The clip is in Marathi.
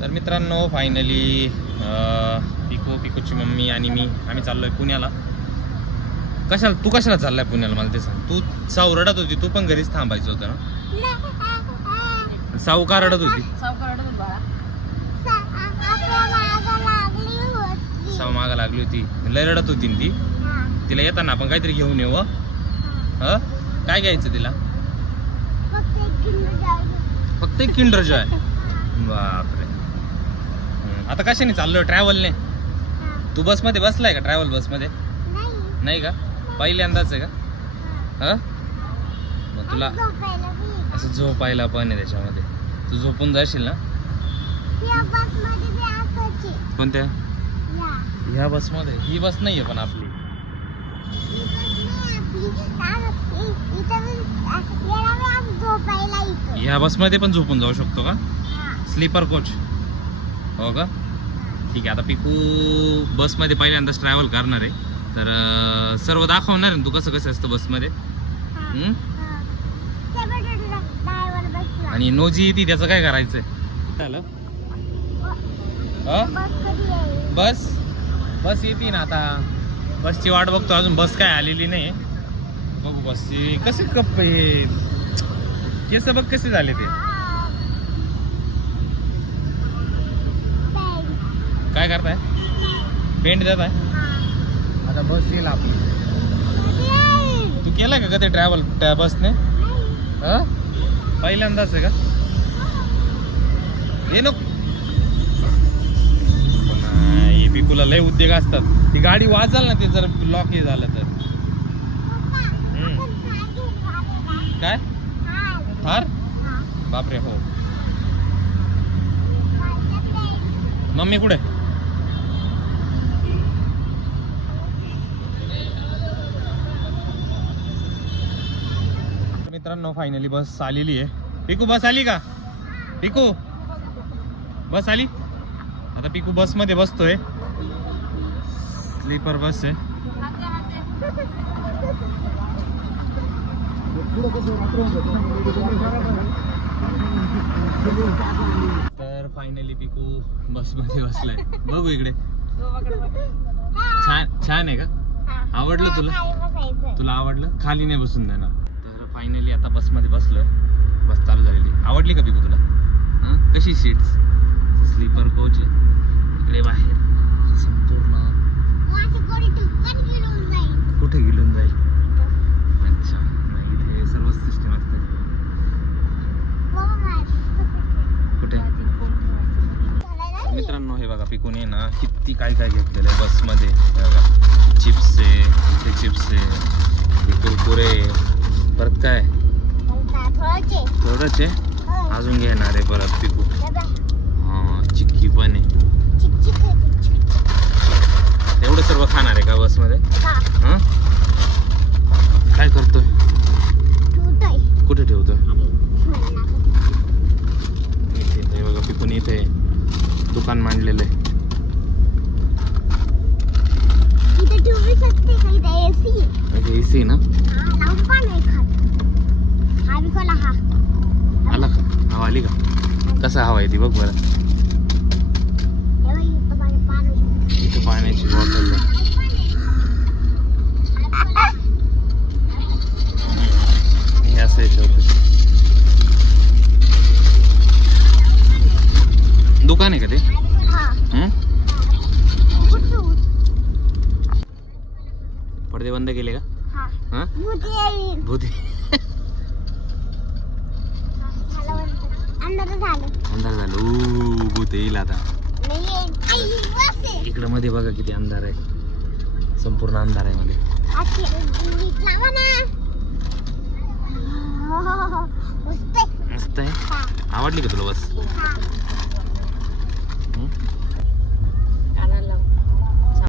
तर मित्रांनो फायनली पिको पिकोची मम्मी आणि मी आम्ही चाललोय पुण्याला. कशाला तू कशाला चाललाय पुण्याला? मला ते सांग. तू साऊ रडत होती तू पण घरीच थांबायचं होतं ना? साऊ का रडत होती साऊ मागा लागली होती. लय रडत होती ना ती? तिला येताना आपण काहीतरी घेऊन येऊ ह? काय घ्यायचं तिला? फक्त एक किंडर जॉय. बापरे. आता कशाने चाललोय ट्रॅव्हलने तू बसमध्ये बसलाय का ट्रॅव्हल बसमध्ये नाही. का? पहिल्यांदाच आहे का? हा. मग तुला असं झोपायला पण आहे त्याच्यामध्ये. तू झोपून जाशील ना? कोणत्या? ह्या बसमध्ये ही बस नाहीये पण आपली. ह्या बसमध्ये पण झोपून जाऊ शकतो का? स्लीपर कोच हो का? ठीक आहे. आता पिकू बसमध्ये पहिल्यांदाच ट्रॅव्हल करणार आहे. तर सर्व दाखवणार आहे तू कसं कसं असतं बसमध्ये? आणि नोजी ती त्याचं काय करायचंय? झालं अं? बस? बस येते ना आता. बसची वाट बघतो अजून बस काय आलेली नाही. बघू बसची कसे कप हे? केस बघ कसे झाले ते. काय करताय? पेंट देत आहे आता बस येईल आपली. तू केलाय का कधी ट्रॅव्हल त्या बसने हं? पहिल्यांदाच आहे का? ये नको. पिकूला लय उद्योग असतात. ती गाडी वाजाल ना ते जर लॉक हे झालं तर. काय? थार? बापरे हो. मम्मी कुठे? मित्रांनो फायनली बस आलेली आहे. पिकू बस आली का? पिकू बस आली? आता पिकू बसमध्ये बसतोय. स्लीपर बस आहे. तर फायनली पिकू बसमध्ये बसलाय. बघू इकडे. छान छान आहे का? आवडलं तुला? तुला आवडलं? खाली नाही बसून देणार. फायनली आता बसमध्ये बसलोय. बस चालू झालेली. आवडली का पिकू तुला? हं? कशी सीट्स स्लीपर कोच इकडे बाहेर. संपूर्ण. कुठे गेलून जाईल? अच्छा. नाही इथे सर्व सिस्टम असते. कुठे? मित्रांनो हे बघा पिकून ये ना किती काय काय घेतलेलं आहे बसमध्ये बघा. चिप्स आहे इथे चिप्स आहे? कुरकुरे. परत काय? थोडंच आहे? अजून घेणार आहे परत पिकू. हां चिक्की पण आहे. एवढं सर्व खाणार आहे का बसमध्ये? हां. काय करतोय? कुठे ठेवतोय? हे बघा पिकून इथे दुकान मांडलेलं आहे. ए सी ना? आली का? कसा हवा आहे ती बघ बरं. इथे पाण्याची बॉटल आहे. हे असं याच्यावर दुकान आहे का ते? पडदे बंद केले का? हाँ. भूती आता. इकडं मध्ये बघा किती अंधार आहे. संपूर्ण अंधार आहे मध्ये. मस्त आहे. आवडली का तुला बस?